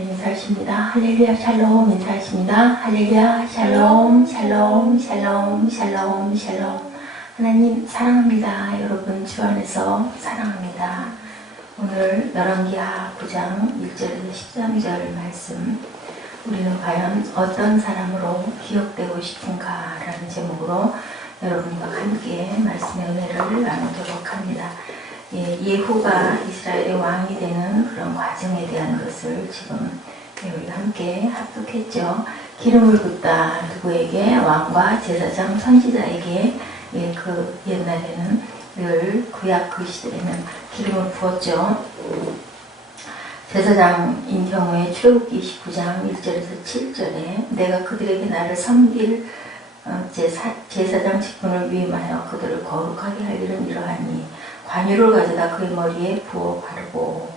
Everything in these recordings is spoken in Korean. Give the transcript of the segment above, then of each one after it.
인사하십니다. 할렐루야 샬롬 인사하십니다. 할렐루야 샬롬 샬롬 샬롬 샬롬 샬롬. 하나님 사랑합니다. 여러분 주 안에서 사랑합니다. 오늘 열왕기하 9장 1절에서 13절 말씀, 우리는 과연 어떤 사람으로 기억되고 싶은가 라는 제목으로 여러분과 함께 말씀의 은혜를 나누도록 합니다. 예후가 이스라엘의 왕이 되는 그런 과정에 대한 것을 지금 우리가 함께 합독했죠. 기름을 붓다. 누구에게? 왕과 제사장 선지자에게. 그 옛날에는 늘 구약 그 시대에는 기름을 부었죠. 제사장인 경우에 출애굽기 29장 1절에서 7절에 내가 그들에게 나를 섬길 제사장 직분을 위임하여 그들을 거룩하게 할 일은 이러하니 관유를 가져다 그의 머리에 부어 바르고,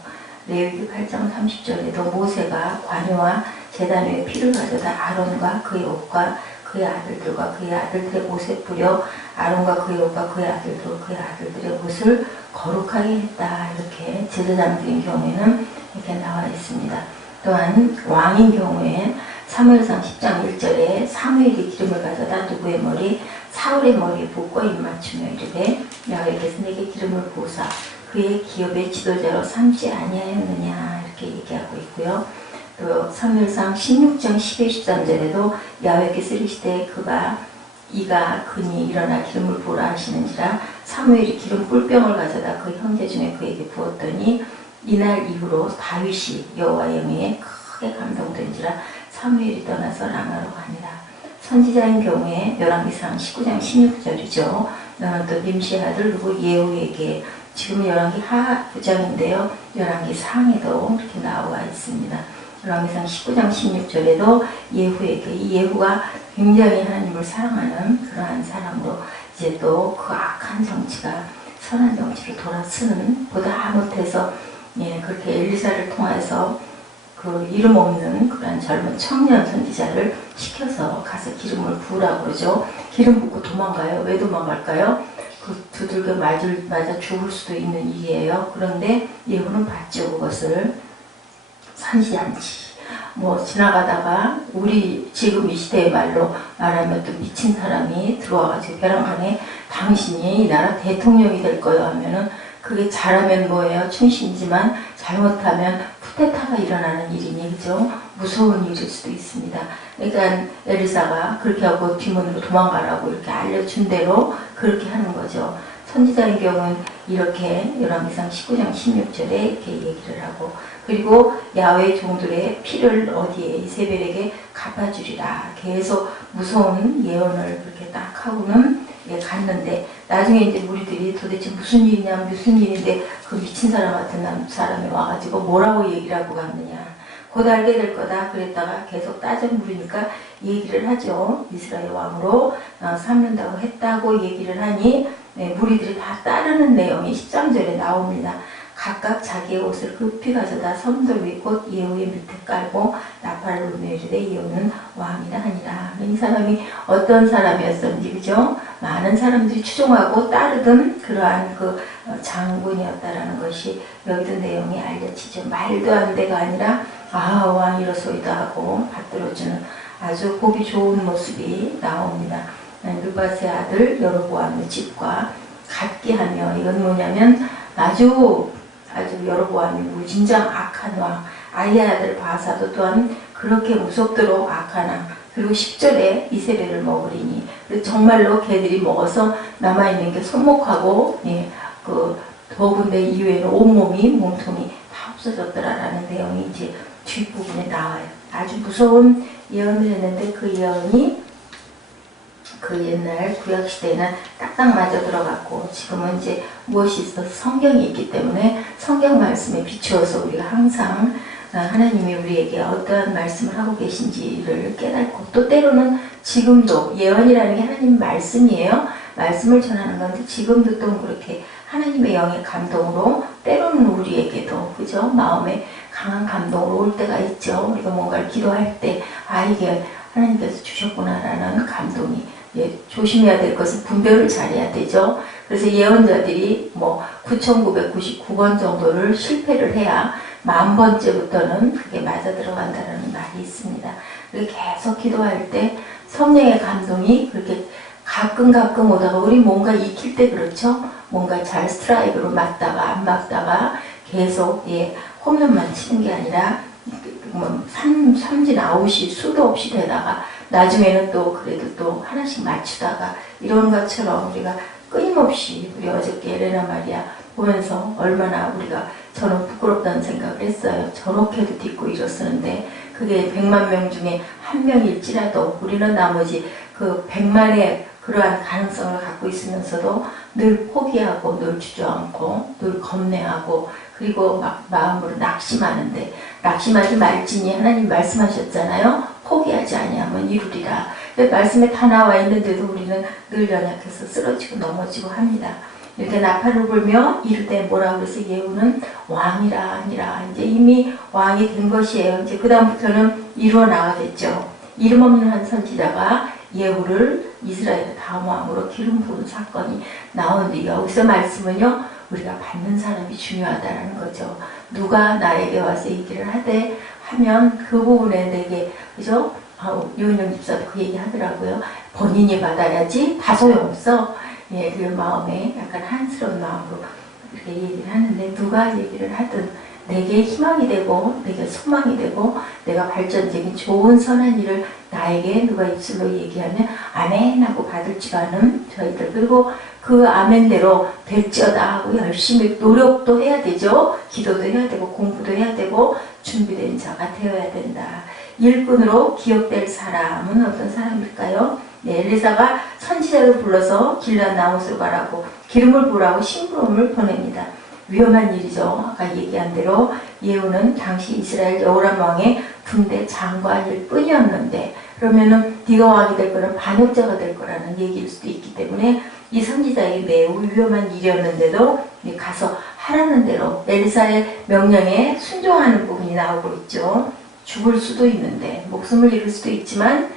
레위기 8장 30절에도 모세가 관유와 제단 위에 피를 가져다 아론과 그의 옷과 그의 아들들과 그의 아들들의 옷에 뿌려 아론과 그의 옷과 그의 아들들과 그의 아들들의 옷을 거룩하게 했다. 이렇게 제사장들인 경우에는 이렇게 나와 있습니다. 또한 왕인 경우에 사무엘상 10장 1절에 사무엘이 기름을 가져다 누구의 머리? 사울의 머리에 붓고 입맞추며 이르되 여호와께서 내게 기름을 부으사 그의 기업의 지도자로 삼지 아니하였느냐, 이렇게 얘기하고 있고요. 또 사무엘상 16장 12, 13절에도 여호와께서 이르시되 이가 그니 일어나 기름을 부으라 하시는지라 사무엘이 기름 꿀병을 가져다 그 형제 중에 그에게 부었더니 이날 이후로 다윗이 여호와의 영에 크게 감동된지라 사무엘이 떠나서 라마로 가니라. 선지자인 경우에 열왕기상 19장 16절이죠. 너는 또 nim시 아들 누구 예후에게, 지금 열왕기 하 9장인데요. 열왕기 상에도 이렇게 나와 있습니다. 열왕기상 19장 16절에도 예후에게, 이 예후가 굉장히 하나님을 사랑하는 그러한 사람으로 이제 또 그 악한 정치가 선한 정치로 돌아서는, 보다 못해서 그렇게 엘리사를 통해서 그 이름 없는 그런 젊은 청년 선지자를 시켜서 가서 기름을 부으라고 그러죠. 기름 붓고 도망가요. 왜 도망갈까요? 그 두들겨 맞아 죽을 수도 있는 일이에요. 그런데 예후는 봤죠. 그것을 산지 않지. 지나가다가 우리 지금 이 시대의 말로 말하면 또 미친 사람이 들어와가지고 벼랑간에 당신이 이 나라 대통령이 될 거예요 하면은, 그게 잘하면 뭐예요? 충신이지만 잘못하면 쿠데타가 일어나는 일이니, 그죠? 무서운 일일 수도 있습니다. 그러니까 엘리사가 그렇게 하고 뒷문으로 도망가라고 이렇게 알려준 대로 그렇게 하는 거죠. 선지자의 경우는 이렇게 열왕기상 19장 16절에 이렇게 얘기를 하고, 그리고 야훼 종들의 피를 어디에? 이세벨에게 갚아주리라. 계속 무서운 예언을 그렇게 딱 하고는 갔는데, 나중에 이제 우리들이 도대체 무슨 일인데 그 미친 사람 같은 사람이 와가지고 뭐라고 얘기를 하고 갔느냐. 곧 알게 될 거다. 그랬다가 계속 따져 물으니까 얘기를 하죠. 이스라엘 왕으로 삼는다고 했다고 얘기를 하니 무리들이 다 따르는 내용이 13절에 나옵니다. 각각 자기의 옷을 급히 가져다 성들 위 곧 예후의 밑에 깔고 나팔을 울며 이르되 예후는 왕이라 하니라. 이 사람이 어떤 사람이었던지, 그죠? 많은 사람들이 추종하고 따르던 그러한 그 장군이었다라는 것이 여기도 내용이 알려지죠. 말도 안 돼가 아니라 왕이로소이다 하고 받들어주는 아주 보기 좋은 모습이 나옵니다. 느밧의 아들 여로보암의 집과 같게 하며, 이건 뭐냐면 아주 여로보암이 무진장 악한 왕, 아이의 아들 바사도 또한 그렇게 무섭도록 악한 왕. 그리고 10절에 이세벨을 먹으리니, 정말로 걔들이 먹어서 남아있는 게 손목하고 그 더군데 이후에는 온몸이 몸통이 다 없어졌더라라는 내용이 이제 뒷부분에 나와요. 아주 무서운 예언을 했는데 그 예언이 그 옛날 구약시대에는 딱딱 맞아 들어갔고, 지금은 이제 무엇이 있어서 성경이 있기 때문에 성경 말씀에 비추어서 우리가 항상 하나님이 우리에게 어떠한 말씀을 하고 계신지를 깨닫고, 또 때로는 지금도 예언이라는 게 하나님 말씀이에요. 말씀을 전하는 건데 지금도 또 그렇게 하나님의 영의 감동으로 때로는 우리에게도, 그죠? 마음에 강한 감동으로 올 때가 있죠. 우리가 뭔가를 기도할 때 이게 하나님께서 주셨구나라는 감동이, 조심해야 될 것은 분별을 잘해야 되죠. 그래서 예언자들이 9,999번 정도를 실패를 해야 10,000번째부터는 그게 맞아 들어간다는 말이 있습니다. 그리고 계속 기도할 때 성령의 감동이 그렇게 가끔 오다가 우리 뭔가 익힐 때 그렇죠. 뭔가 잘 스트라이크로 맞다가 안 맞다가 계속 홈런만 치는 게 아니라 삼진 아웃이 수도 없이 되다가 나중에는 또 그래도 또 하나씩 맞추다가 이런 것처럼 우리가 끊임없이 우리 어저께 에레나 마리아 보면서 얼마나 우리가 저는 부끄럽다는 생각을 했어요. 저렇게도 딛고 일어서는데 그게 100만 명 중에 한 명일지라도 우리는 나머지 그 100만의 그러한 가능성을 갖고 있으면서도 늘 포기하고 늘 주저앉고 늘 겁내하고 그리고 막 마음으로 낙심하는데 낙심하지 말지니 하나님 말씀하셨잖아요. 포기하지 아니하면 이루리라. 말씀에 다 나와 있는데도 우리는 늘 연약해서 쓰러지고 넘어지고 합니다. 이렇게 나팔을 불며 이르되 뭐라 그래서 예후는 왕이라 아니라 이제 이미 왕이 된 것이에요. 이제 그 다음부터는 이루어 나가겠죠. 이름 없는 한 선지자가 예후를 이스라엘의 다음 왕으로 기름 부은 사건이 나오는데 여기서 말씀은요. 우리가 받는 사람이 중요하다는 거죠. 누가 나에게 와서 얘기를 하되 하면 그 부분에 내게 그죠? 유은영 집사도 그 얘기 하더라고요. 본인이 받아야지 다 소용없어. 그 마음에 약간 한스러운 마음으로 이렇게 얘기를 하는데 누가 얘기를 하든 내게 희망이 되고 내게 소망이 되고 내가 발전적인 좋은 선한 일을 나에게 누가 입술로 얘기하면 아멘 하고 받을 줄 아는 저희들 그리고 그 아멘대로 될지어다 하고 열심히 노력도 해야 되죠. 기도도 해야 되고 공부도 해야 되고 준비된 자가 되어야 된다. 일꾼으로 기억될 사람은 어떤 사람일까요? 엘리사가 선지자를 불러서 길란 나못으로 가라고 기름을 부으라고 심부름을 보냅니다. 위험한 일이죠. 아까 얘기한 대로 예후는 당시 이스라엘 여호람 왕의 군대 장관일 뿐이었는데 그러면은 네가 왕이 될 거는 반역자가 될 거라는 얘기일 수도 있기 때문에 이 선지자에게 매우 위험한 일이었는데도 가서 하라는 대로 엘리사의 명령에 순종하는 부분이 나오고 있죠. 죽을 수도 있는데 목숨을 잃을 수도 있지만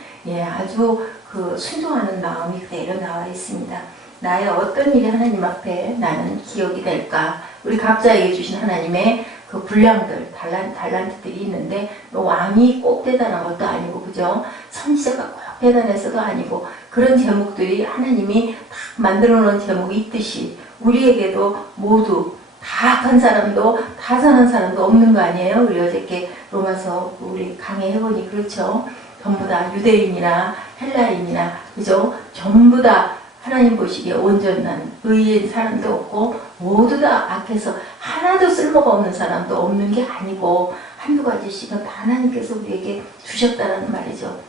아주 그 순종하는 마음이 그대로 나와 있습니다. 나의 어떤 일이 하나님 앞에 나는 기억이 될까? 우리 각자에게 주신 하나님의 그 분량들, 달란트들이 있는데 왕이 꼭 대단한 것도 아니고 그죠? 선지자가 꼭 대단해서도 아니고 그런 제목들이 하나님이 다 만들어 놓은 제목이 있듯이 우리에게도 모두 다 악한 사람도 다 선한 사람도 없는 거 아니에요? 우리 어저께 로마서 우리 강의해보니 그렇죠? 전부 다 유대인이나 헬라인이나 그죠? 전부 다 하나님 보시기에 온전한 의인 사람도 없고 모두 다 악해서 하나도 쓸모가 없는 사람도 없는 게 아니고 한두 가지씩은 다 하나님께서 우리에게 주셨다는 말이죠.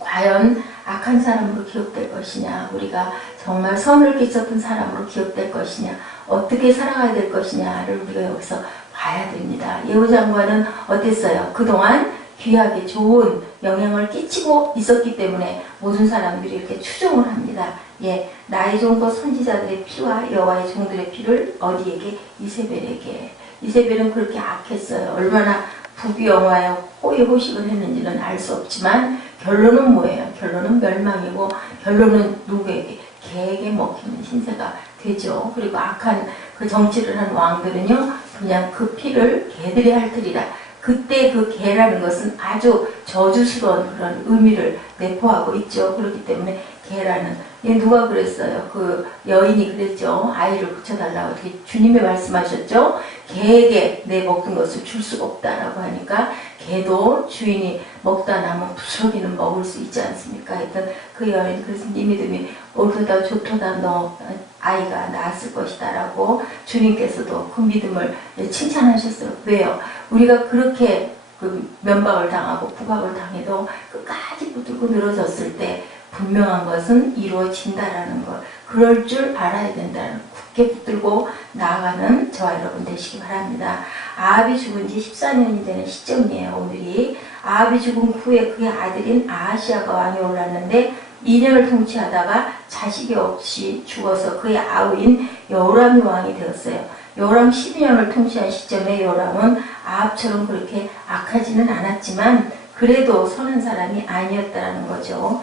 과연 악한 사람으로 기억될 것이냐 우리가 정말 선을 끼쳤던 사람으로 기억될 것이냐 어떻게 살아가야 될 것이냐를 우리가 여기서 봐야 됩니다. 예후 장관은 어땠어요? 그동안 귀하게 좋은 영향을 끼치고 있었기 때문에 모든 사람들이 이렇게 추종을 합니다. 나의 종과 선지자들의 피와 여호와의 종들의 피를 어디에게? 이세벨에게. 이세벨은 그렇게 악했어요. 얼마나 부귀영화에 호의호식을 했는지는 알 수 없지만 결론은 뭐예요? 결론은 멸망이고 결론은 누구에게? 개에게 먹히는 신세가 되죠. 그리고 악한 그 정치를 한 왕들은요 그냥 그 피를 개들이 핥으리라. 그때 그 개라는 것은 아주 저주스러운 그런 의미를 내포하고 있죠. 그렇기 때문에 개라는 누가 그랬어요? 그 여인이 그랬죠. 아이를 붙여달라고 어떻게 주님이 말씀하셨죠. 개에게 내 먹던 것을 줄 수가 없다라고 하니까 개도 주인이 먹다 남은 부스러기는 먹을 수 있지 않습니까? 했던 그 여인 그래서 네 믿음이 옳도다 좋도다 너 아이가 낳았을 것이다 라고 주님께서도 그 믿음을 칭찬하셨어요. 왜요? 우리가 그렇게 그 면박을 당하고 부각을 당해도 끝까지 붙들고 늘어졌을 때 분명한 것은 이루어진다라는 것 그럴 줄 알아야 된다는 굳게 붙들고 나아가는 저와 여러분 되시기 바랍니다. 아합이 죽은 지 14년이 되는 시점이에요. 오늘이 아합이 죽은 후에 그의 아들인 아하시아가 왕이 올랐는데 2년을 통치하다가 자식이 없이 죽어서 그의 아우인 여호람이 왕이 되었어요. 여호람 12년을 통치한 시점에 여호람은 아합처럼 그렇게 악하지는 않았지만 그래도 선한 사람이 아니었다는 거죠.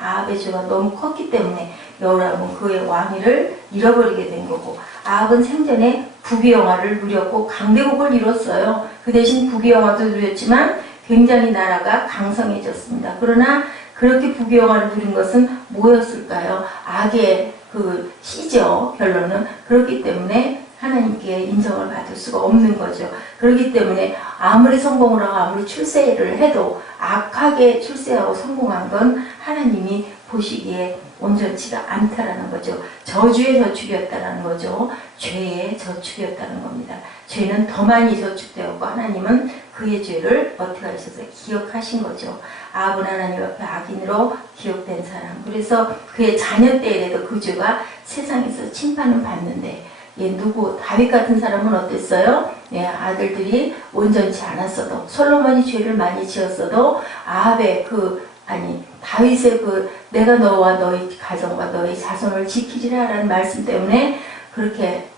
아합의 죄가 너무 컸기 때문에 여호람은 그의 왕위를 잃어버리게 된 거고, 아합은 생전에 부귀영화를 누렸고 강대국을 이뤘어요. 그 대신 부귀영화도 누렸지만 굉장히 나라가 강성해졌습니다. 그러나 그렇게 부귀영화를 누린 것은 뭐였을까요? 악의 그 씨죠. 결론은. 그렇기 때문에 하나님께 인정을 받을 수가 없는 거죠. 그렇기 때문에 아무리 성공을 하고 아무리 출세를 해도 악하게 출세하고 성공한 건 하나님이 보시기에 온전치가 않다라는 거죠. 저주의 저축이었다라는 거죠. 죄의 저축이었다는 겁니다. 죄는 더 많이 저축되었고 하나님은 그의 죄를 어떻게 하셨어요? 기억하신 거죠. 아합은 하나님 앞에 악인으로 기억된 사람. 그래서 그의 자녀 때에도 그 죄가 세상에서 침판을 받는데, 누구 다윗 같은 사람은 어땠어요? 아들들이 온전치 않았어도, 솔로몬이 죄를 많이 지었어도 아합의 다윗의 내가 너와 너희 가정과 너희 자손을 지키리라라는 말씀 때문에 그렇게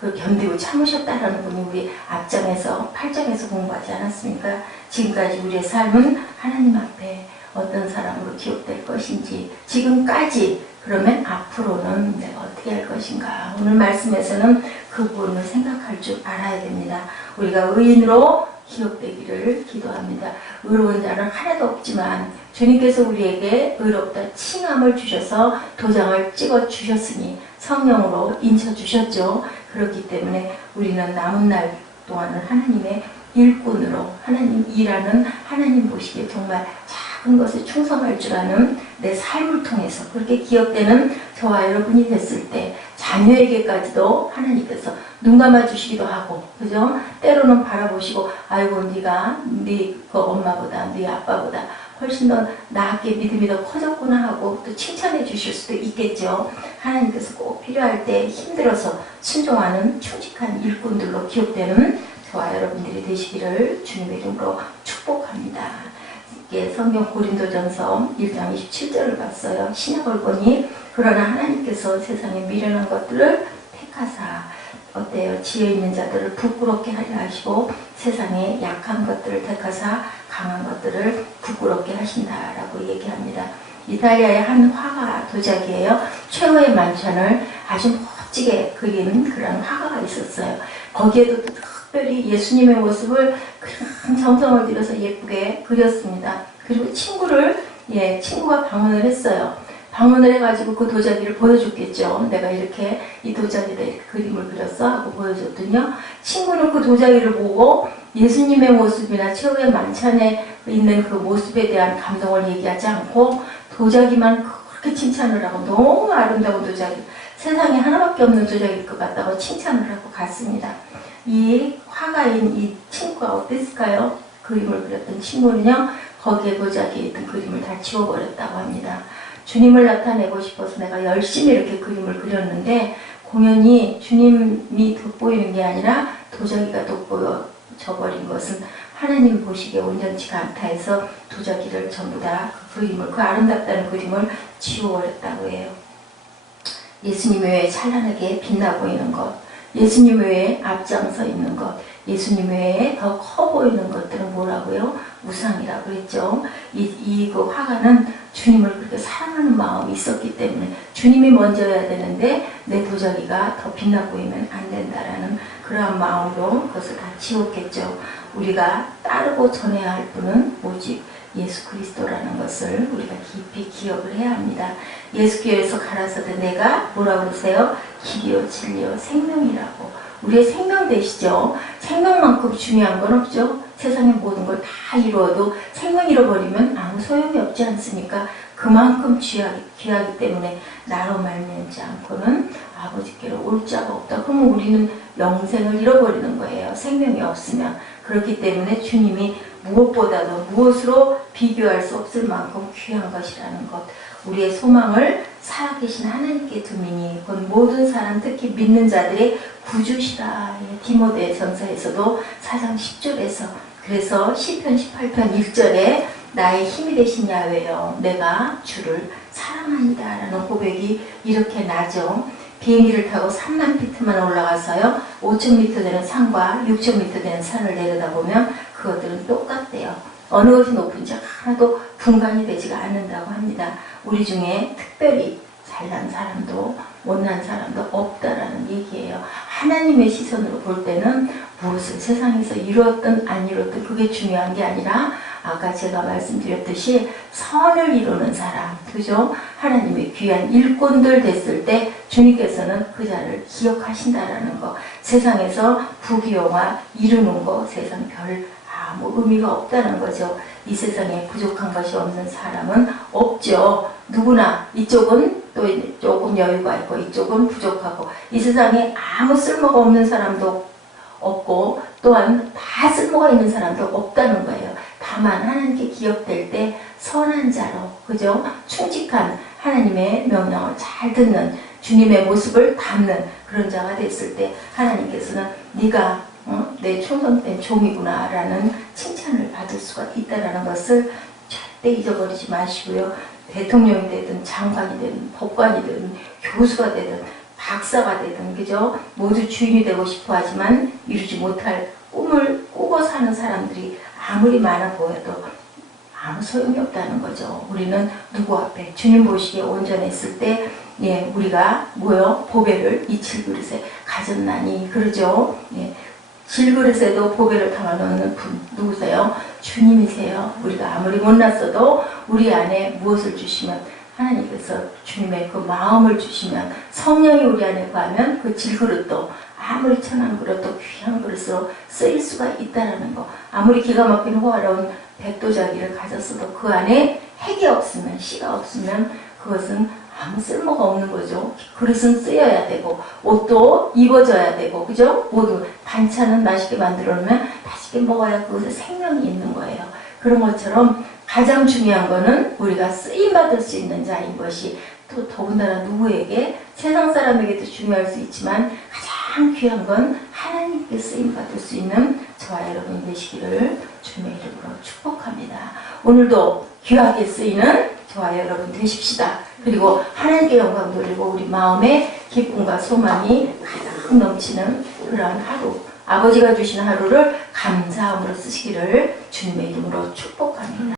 견디고 참으셨다라는 분이 우리 앞장에서 8장에서 공부하지 않았습니까? 지금까지 우리의 삶은 하나님 앞에 어떤 사람으로 기억될 것인지, 지금까지, 그러면 앞으로는 내가 어떻게 할 것인가. 오늘 말씀에서는 그 부분을 생각할 줄 알아야 됩니다. 우리가 의인으로 기억되기를 기도합니다. 의로운 자는 하나도 없지만 주님께서 우리에게 의롭다 칭함을 주셔서 도장을 찍어 주셨으니 성령으로 인쳐 주셨죠. 그렇기 때문에 우리는 남은 날 동안은 하나님의 일꾼으로, 하나님 일하는, 하나님 보시기에 정말 작은 것에 충성할 줄 아는 내 삶을 통해서 그렇게 기억되는 저와 여러분이 됐을 때 자녀에게까지도 하나님께서 눈 감아 주시기도 하고, 그죠? 때로는 바라보시고, 아이고 네가 네 엄마보다 네 아빠보다 훨씬 더 나게 믿음이 더 커졌구나 하고 또 칭찬해 주실 수도 있겠죠. 하나님께서 꼭 필요할 때 힘들어서 순종하는 충직한 일꾼들로 기억되는 저와 여러분들이 되시기를 주님의 이름으로 축복합니다. 성경 고린도전서 1장 27절을 봤어요. 신약을 보니 그러나 하나님께서 세상에 미련한 것들을 택하사 어때요? 지혜 있는 자들을 부끄럽게 하려 하시고 세상에 약한 것들을 택하사 강한 것들을 부끄럽게 하신다라고 얘기합니다. 이탈리아의 한 화가 도자기예요. 최후의 만찬을 아주 멋지게 그린 그런 화가가 있었어요. 거기에도 특별히 예수님의 모습을 큰 정성을 들여서 예쁘게 그렸습니다. 그리고 친구가 방문을 했어요. 방문을 해가지고 그 도자기를 보여줬겠죠. 내가 이렇게 이 도자기에다 이렇게 그림을 그렸어 하고 보여줬더니요. 친구는 그 도자기를 보고 예수님의 모습이나 최후의 만찬에 있는 그 모습에 대한 감동을 얘기하지 않고 도자기만 그렇게 칭찬을 하고 너무 아름다운 도자기, 세상에 하나밖에 없는 도자기일 것 같다고 칭찬을 하고 갔습니다. 이 화가인 이 친구가 어땠을까요? 그림을 그렸던 친구는요. 거기에 도자기에 있던 그림을 다 지워버렸다고 합니다. 주님을 나타내고 싶어서 내가 열심히 이렇게 그림을 그렸는데 공연히 주님이 돋보이는 게 아니라 도자기가 돋보여져 버린 것은 하나님 보시기에 온전치가 않다 해서 도자기를 전부 다 그 그림을, 그 아름답다는 그림을 지워버렸다고 해요. 예수님 외에 찬란하게 빛나 보이는 것, 예수님 외에 앞장서 있는 것, 예수님 외에 더 커 보이는 것들은 뭐라고요? 우상이라고 그랬죠. 그 화가는 주님을 그렇게 사랑하는 마음이 있었기 때문에 주님이 먼저여야 되는데 내 도자기가 더 빛나 보이면 안 된다라는 그러한 마음으로 그것을 다 지웠겠죠. 우리가 따르고 전해야 할 분은 오직 예수 그리스도라는 것을 우리가 깊이 기억을 해야 합니다. 예수께서 가라사대 내가 뭐라고 그러세요? 길이요 진리요 생명이라고. 우리의 생명 되시죠. 생명만큼 중요한 건 없죠. 세상의 모든 걸 다 이루어도 생명 잃어버리면 아무 소용이 없지 않습니까? 그만큼 귀하기 때문에 나로 말미암지 않고는 아버지께로 올 자가 없다. 그러면 우리는 영생을 잃어버리는 거예요. 생명이 없으면. 그렇기 때문에 주님이 무엇보다도 무엇으로 비교할 수 없을 만큼 귀한 것이라는 것. 우리의 소망을 살아계신 하나님께 두미니 곧 모든 사람 특히 믿는 자들의 구주시라. 디모데 전서에서도 4장 10절에서 그래서 시편 18편 1절에 나의 힘이 되신 야훼여 내가 주를 사랑합니다 라는 고백이 이렇게 나죠. 비행기를 타고 3만 피트만 올라가서요 5,000m 되는 산과 6,000m 되는 산을 내려다보면 그것들은 똑같대요. 어느 것이 높은지 하나도 분간이 되지가 않는다고 합니다. 우리 중에 특별히 잘난 사람도 못난 사람도 없다라는 얘기예요. 하나님의 시선으로 볼 때는 무엇을 세상에서 이루었든 안 이루었든 그게 중요한 게 아니라 아까 제가 말씀드렸듯이 선을 이루는 사람, 그죠? 하나님의 귀한 일꾼들 됐을 때 주님께서는 그 자를 기억하신다라는 거. 세상에서 부귀영화 이루는 거 세상 별 아무 의미가 없다는 거죠. 이 세상에 부족한 것이 없는 사람은 없죠. 누구나 이쪽은 또 조금 여유가 있고 이쪽은 부족하고 이 세상에 아무 쓸모가 없는 사람도 없고 또한 다 쓸모가 있는 사람도 없다는 거예요. 다만 하나님께 기억될 때 선한 자로, 그죠? 충직한 하나님의 명령을 잘 듣는 주님의 모습을 담는 그런 자가 됐을 때 하나님께서는 네가 내 충성된 종이구나 라는 칭찬을 받을 수가 있다는 것을 절대 잊어버리지 마시고요. 대통령이 되든 장관이 되든 법관이 되든 교수가 되든 박사가 되든, 그죠? 모두 주인이 되고 싶어 하지만 이루지 못할 꿈을 꾸고 사는 사람들이 아무리 많아 보여도 아무 소용이 없다는 거죠. 우리는 누구 앞에 주님 보시기에 온전했을 때 예, 우리가 뭐요? 보배를 이 질그릇에 가졌나니, 그러죠? 예, 질그릇에도 보배를 담아놓는 분 누구세요? 주님이세요. 우리가 아무리 못났어도 우리 안에 무엇을 주시면 하나님께서 주님의 그 마음을 주시면 성령이 우리 안에 거하면 그 질그릇도 아무리 천한 그릇도 귀한 그릇으로 쓰일 수가 있다는 거. 아무리 기가 막힌 호화로운 백도자기를 가졌어도 그 안에 핵이 없으면 씨가 없으면 그것은 아무 쓸모가 없는 거죠. 그릇은 쓰여야 되고 옷도 입어져야 되고, 그죠? 모두 반찬은 맛있게 만들어 놓으면 맛있게 먹어야 그것에 생명이 있는 거예요. 그런 것처럼 가장 중요한 거는 우리가 쓰임받을 수 있는 자인 것이 또 더군다나 누구에게 세상 사람에게도 중요할 수 있지만 가장 귀한 건 하나님께 쓰임받을 수 있는 저와 여러분이 되시기를 주님의 이름으로 축복합니다. 오늘도 귀하게 쓰이는 저와 여러분 되십시다. 그리고 하나님께 영광 돌리고 우리 마음에 기쁨과 소망이 가득 넘치는 그런 하루, 아버지가 주신 하루를 감사함으로 쓰시기를 주님의 이름으로 축복합니다.